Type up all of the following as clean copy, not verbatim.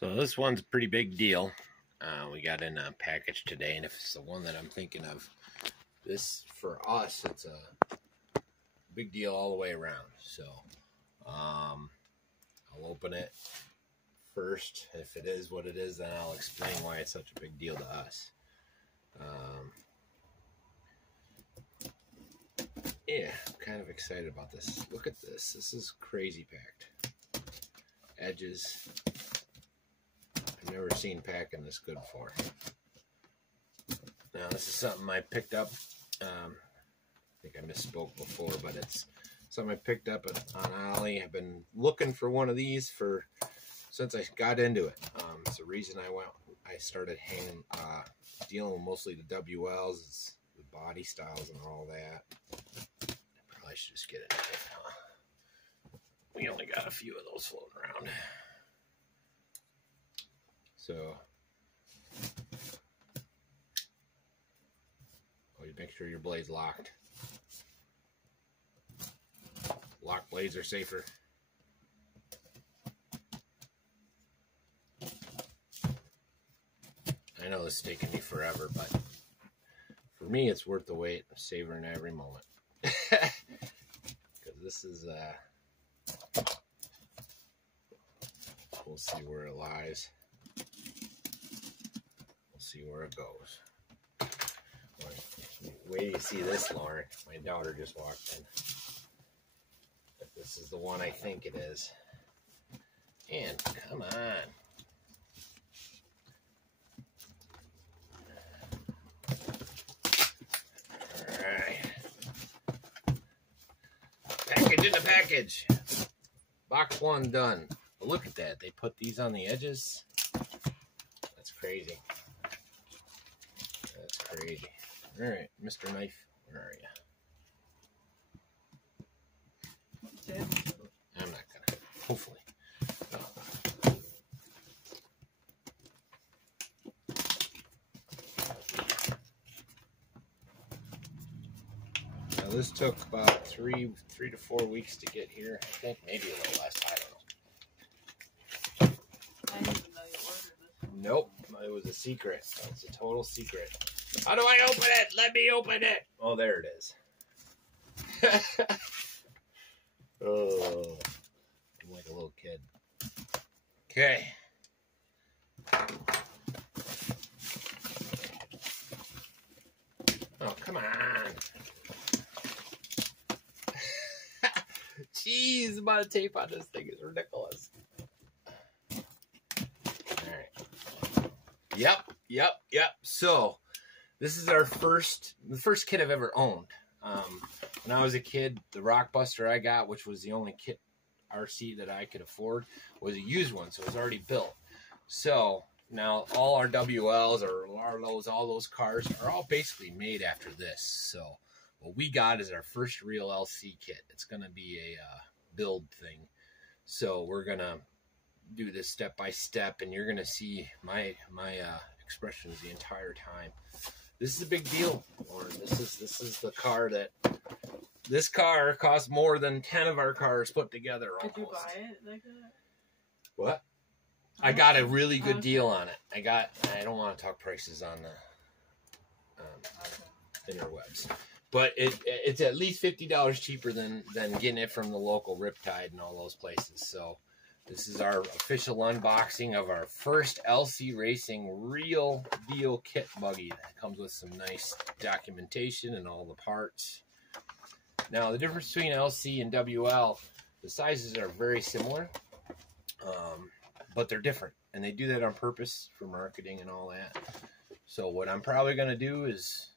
So this one's a pretty big deal. We got in a package today, and if it's the one that I'm thinking of, this for us, it's a big deal all the way around. So I'll open it first. If it is what it is, then I'll explain why it's such a big deal to us. Yeah, I'm kind of excited about this. Look at this. This is crazy packed. Edges. I've never seen packing this good before. Now, this is something I picked up. I think I misspoke before, but it's something I picked up on Ollie. I've been looking for one of these since I got into it. It's the reason I started dealing with mostly the WLs, it's the body styles and all that. I probably should just get it. We only got a few of those floating around. So, always make sure your blade's locked. Locked blades are safer. I know this is taking me forever, but for me, it's worth the wait. I'm savoring every moment. Because this is, we'll see where it lies. We'll see where it goes. Wait till you see this, Lauren. My daughter just walked in. But this is the one I think it is. And come on. Package in the package. Box one done. But look at that. They put these on the edges. That's crazy. That's crazy. Alright, Mr. Knife, where are you? I'm not gonna. Hopefully. Now this took about three to 4 weeks to get here. I think maybe a little less. I don't know. I didn't even know you ordered this. Nope, it was a secret. It's a total secret. How do I open it? Let me open it. Oh, there it is. Oh, I'm like a little kid. Okay. Oh, come on. Jeez, the amount of tape on this thing is ridiculous. All right. Yep. So, this is the first kit I've ever owned. When I was a kid, the Rockbuster I got, which was the only kit RC that I could afford, was a used one, so it was already built. So now all our WLs or all those cars are all basically made after this. So what we got is our first real LC kit. It's going to be a build thing. So we're going to do this step by step, and you're going to see my expressions the entire time. This is a big deal, Lauren. This is the car that. This car costs more than 10 of our cars put together almost. Did you buy it like that? What? I got a really good deal on it. I don't want to talk prices on the interwebs. But it's at least $50 cheaper than getting it from the local Riptide and all those places. So this is our official unboxing of our first LC Racing real deal kit buggy. That comes with some nice documentation and all the parts. Now, the difference between LC and WL, the sizes are very similar, but they're different. And they do that on purpose for marketing and all that. So what I'm probably going to do is,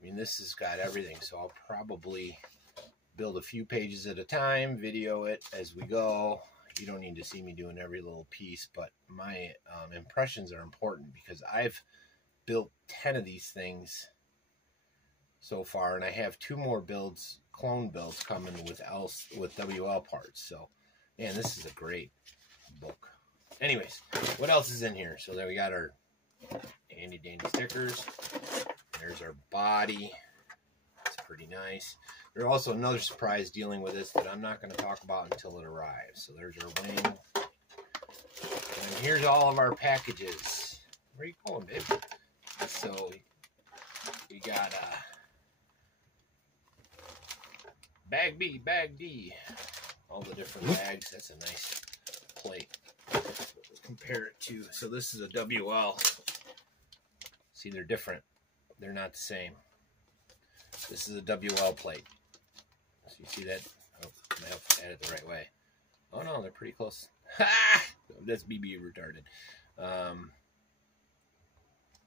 this has got everything. So I'll probably build a few pages at a time, video it as we go. You don't need to see me doing every little piece, but my impressions are important because I've built 10 of these things so far, and I have 2 more builds, clone builds, coming with WL parts. So, man, this is a great book. Anyways, what else is in here? So there we got our handy dandy stickers. There's our body. It's pretty nice. There's also another surprise dealing with this that I'm not going to talk about until it arrives. So there's our wing. here's all of our packages. Where you going, babe? So we got bag B, bag D, all the different bags. That's a nice plate. Compare it to, so this is a WL. See, they're different. They're not the same. This is a WL plate. So you see that? Oh, I have to add it the right way. Oh no, they're pretty close. Ha! That's BB retarded.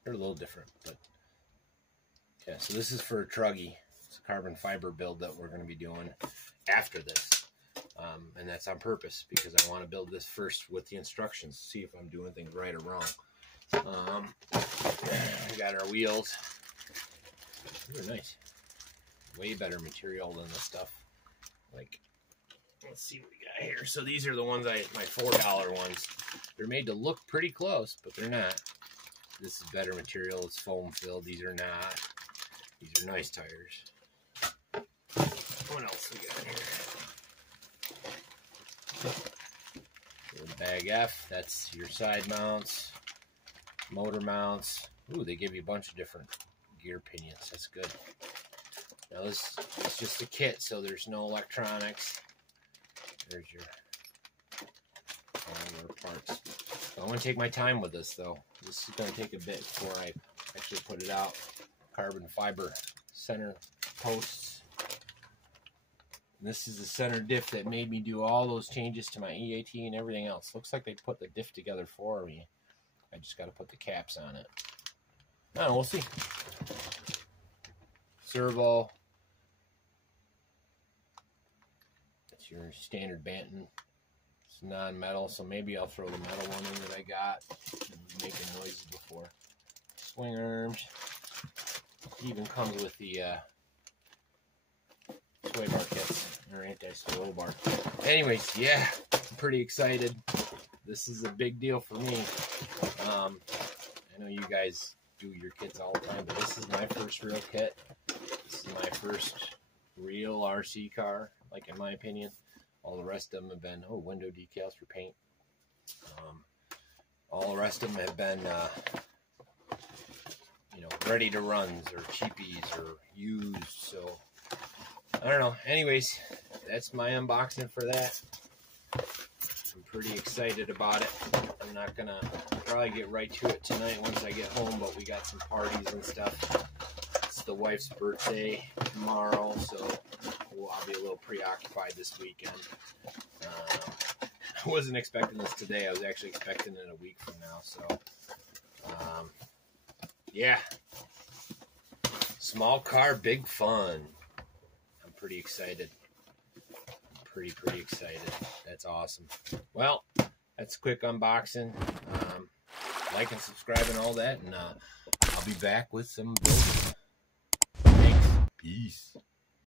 They're a little different, but yeah. So this is for a truggy. It's a carbon fiber build that we're going to be doing after this, and that's on purpose because I want to build this first with the instructions, see if I'm doing things right or wrong. We got our wheels. They're nice. Way better material than the stuff. Like, let's see what we got here. So these are the ones my $4 ones. They're made to look pretty close, but they're not. This is better material. It's foam filled. These are not. These are nice tires. What else we got here? The bag F. That's your side mounts, motor mounts. Ooh, they give you a bunch of different gear pinions. That's good. Now this is just a kit, so there's no electronics. There's your all your parts. So I'm going to take my time with this, though. This is going to take a bit before I actually put it out. Carbon fiber center posts. And this is the center diff that made me do all those changes to my EAT and everything else. Looks like they put the diff together for me. I just got to put the caps on it. I don't know, we'll see. Servo. That's your standard Banton. It's non-metal, so maybe I'll throw the metal one in that I got. Making noises before. Swing arms. It even comes with the sway bar kits, or anti-sway bar. Anyways, yeah, I'm pretty excited. This is a big deal for me. I know you guys do your kits all the time, but this is my first real kit. This is my first real RC car, like in my opinion. All the rest of them have been, window decals for paint. All the rest of them have been, ready to runs or cheapies or used. So, I don't know. Anyways, that's my unboxing for that. I'm pretty excited about it. I'm not going to probably get right to it tonight once I get home, but we got some parties and stuff. It's the wife's birthday tomorrow, so I'll be a little preoccupied this weekend. I wasn't expecting this today. I was actually expecting it a week from now. So, yeah. Small car, big fun. I'm pretty excited. Pretty excited. That's awesome. Well, that's a quick unboxing. Like and subscribe and all that, and I'll be back with some building. Thanks. Peace.